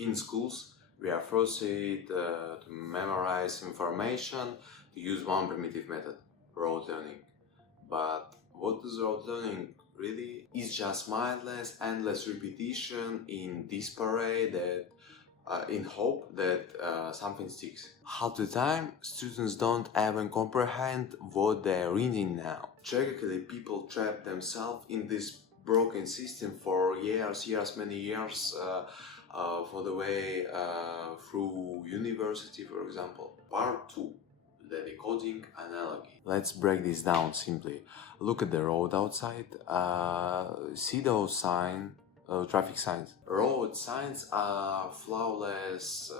In schools, we are forced to memorize information, to use one primitive method, rote learning. But what is rote learning really? It's just mindless, endless repetition in disparate that in hope that something sticks. Half the time, students don't even comprehend what they're reading now. Tragically, people trap themselves in this broken system for many years, for the way through university, for example. Part 2. The decoding analogy. Let's break this down simply. Look at the road outside. See those traffic signs. Road signs are flawless,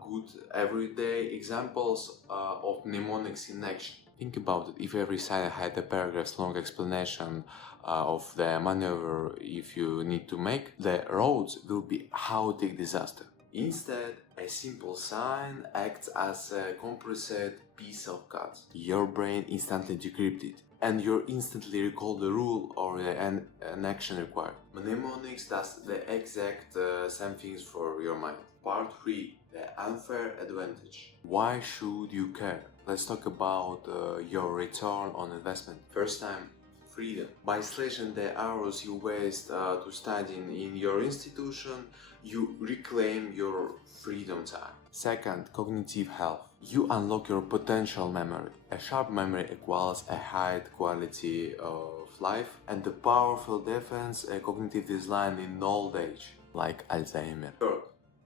good everyday examples of mnemonics in action. Think about it. If every sign had a paragraph's long explanation of the maneuver if you need to make, the roads will be chaotic disaster. Instead, a simple sign acts as a compressed piece of code. Your brain instantly decrypts it, and you instantly recall the rule or an action required. Mnemonics does the exact same things for your mind. Part 3. The unfair advantage. Why should you care? Let's talk about your return on investment. First time, freedom. By slashing the hours you waste to study in your institution, you reclaim your freedom time. Second, cognitive health. You unlock your potential memory. A sharp memory equals a high quality of life and a powerful defense, a cognitive decline in old age, like Alzheimer. Third,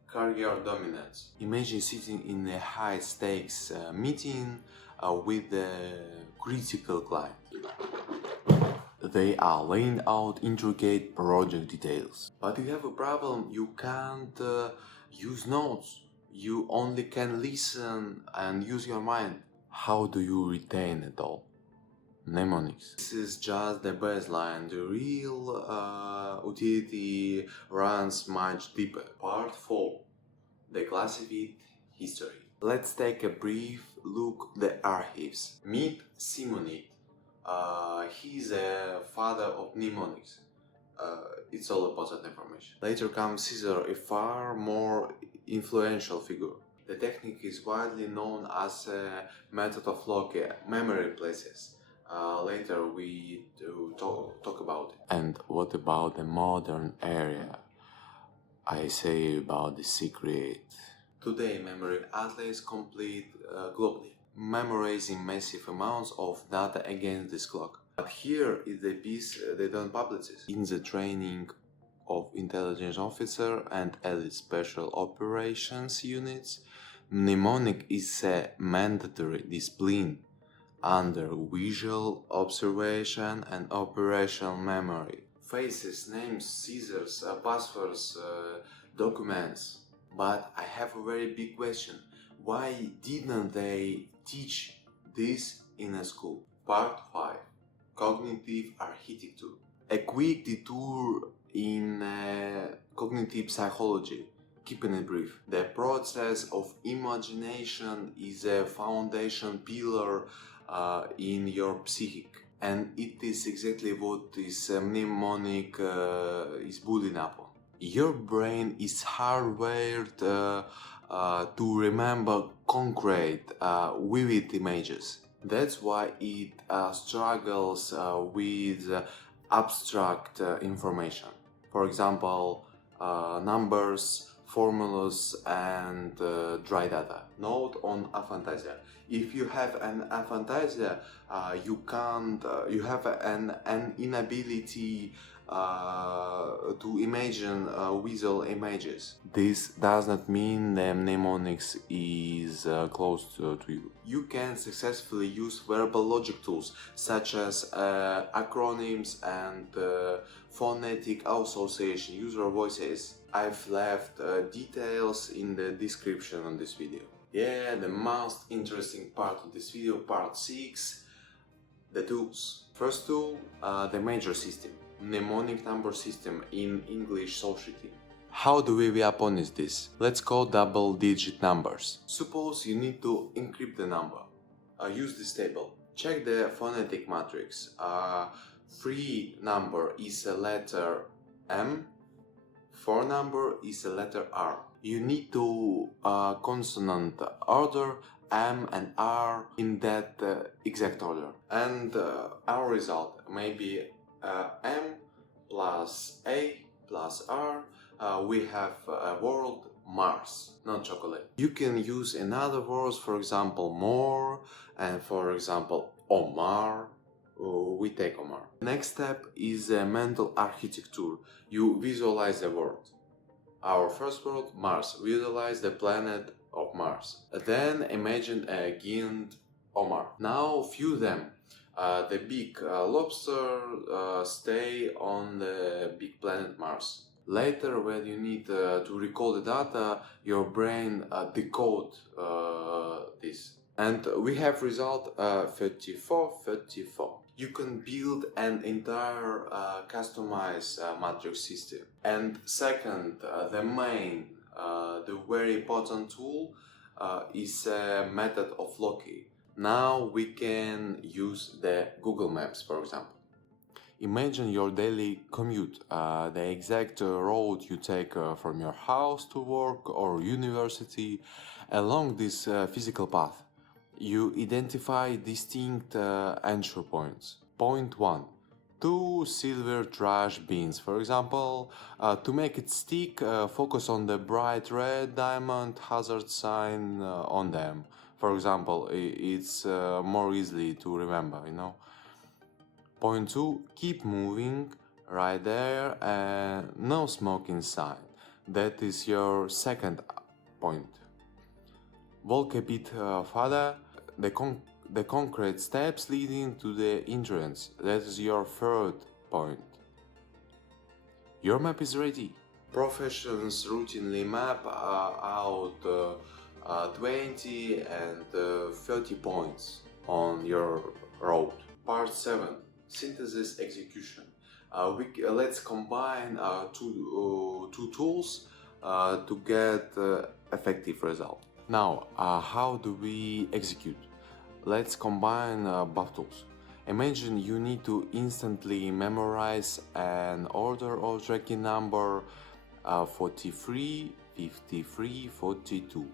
career dominance. Imagine sitting in a high-stakes meeting with a critical client. They are laying out intricate project details. But you have a problem, you can't use notes. You only can listen and use your mind. How do you retain it all? Mnemonics. This is just the baseline. The real utility runs much deeper. Part 4. The classified history. Let's take a brief look at the archives. Meet Simonid. He's a father of mnemonics. It's all about that information. Later comes Caesar, a far more influential figure. The technique is widely known as a method of locking memory places. Later we do talk about it. And what about the modern era? I say about the secret. Today, memory athletes complete globally, memorizing massive amounts of data against this clock. But here is the piece they don't publish. In the training of intelligence officer and elite special operations units, mnemonic is a mandatory discipline under visual observation and operational memory. Faces, names, scissors, passwords, documents. But I have a very big question. Why didn't they teach this in a school? Part 5. Cognitive architecture. A quick detour in cognitive psychology. Keeping it brief. The process of imagination is a foundation pillar in your psyche. And it is exactly what this mnemonic is building upon. Your brain is hardwired to remember concrete, vivid images. That's why it struggles with abstract information. For example, numbers, formulas, and dry data. Note on aphantasia. If you have an aphantasia, you have an inability to imagine visual images. This does not mean the mnemonics is close to you. You can successfully use verbal logic tools such as acronyms and phonetic association, user voices. I've left details in the description on this video. Yeah, the most interesting part of this video, part 6, the tools. First tool, the major system. Mnemonic number system, in English society. How do we punish this? Let's call double-digit numbers. Suppose you need to encrypt the number. Use this table. Check the phonetic matrix. 3 number is a letter M, fourth number is a letter R. You need to consonant order M and R in that exact order. And our result may be M plus A plus R. We have a word Mars, not chocolate. You can use another words, for example, more, and for example, Omar. We take Omar. Next step is a mental architecture. You visualize the world. Our first word, Mars. Visualize the planet of Mars. Then imagine a giant Omar. Now view them. The big lobster stay on the big planet Mars. Later, when you need to recall the data, your brain decode this. And we have result 34. You can build an entire customized matrix system. And second, the main, the very important tool is a method of locate. Now we can use the Google Maps, for example. Imagine your daily commute, the exact road you take from your house to work or university. Along this physical path, you identify distinct entry points. Point 1. 2 silver trash bins, for example. To make it stick, focus on the bright red diamond hazard sign on them. For example, it's more easily to remember, you know. Point 2. Keep moving, right there, and no smoking sign. That is your second point. Walk a bit further, the concrete steps leading to the entrance. That is your third point. Your map is ready. Professionals routinely map out 20 and 30 points on your road. Part 7. Synthesis execution. Let's combine two tools to get effective result. Now, how do we execute? Let's combine both tools. Imagine you need to instantly memorize an order of tracking number 43, 53, 42.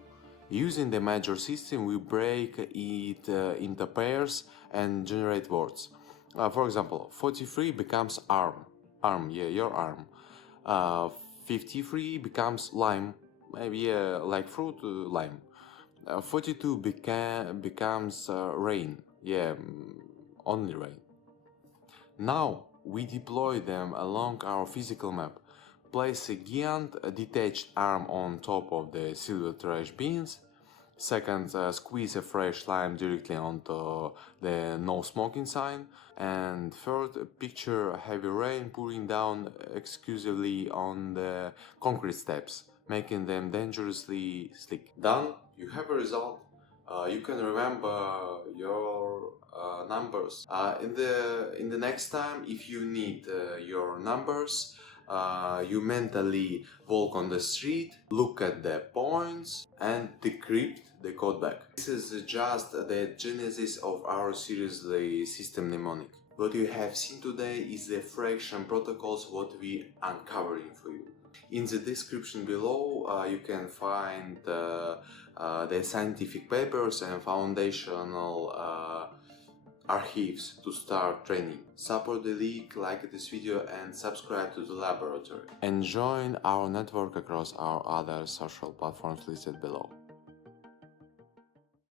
Using the major system, we break it into pairs and generate words. For example, 43 becomes arm, your arm. 53 becomes lime, maybe like fruit, lime. 42 becomes rain, only rain. Now we deploy them along our physical map. Place a giant detached arm on top of the silver trash bins. Second, squeeze a fresh lime directly onto the no smoking sign. And third, picture heavy rain pouring down exclusively on the concrete steps, making them dangerously slick. Done, you have a result. You can remember your numbers. In the next time, if you need your numbers, you mentally walk on the street, look at the points, and decrypt the code back. This is just the genesis of our seriously system mnemonic. What you have seen today is the fraction protocols what we uncovering for you. In the description below you can find the scientific papers and foundational archives to start training. Support the link, like this video and subscribe to the laboratory. And join our network across our other social platforms listed below.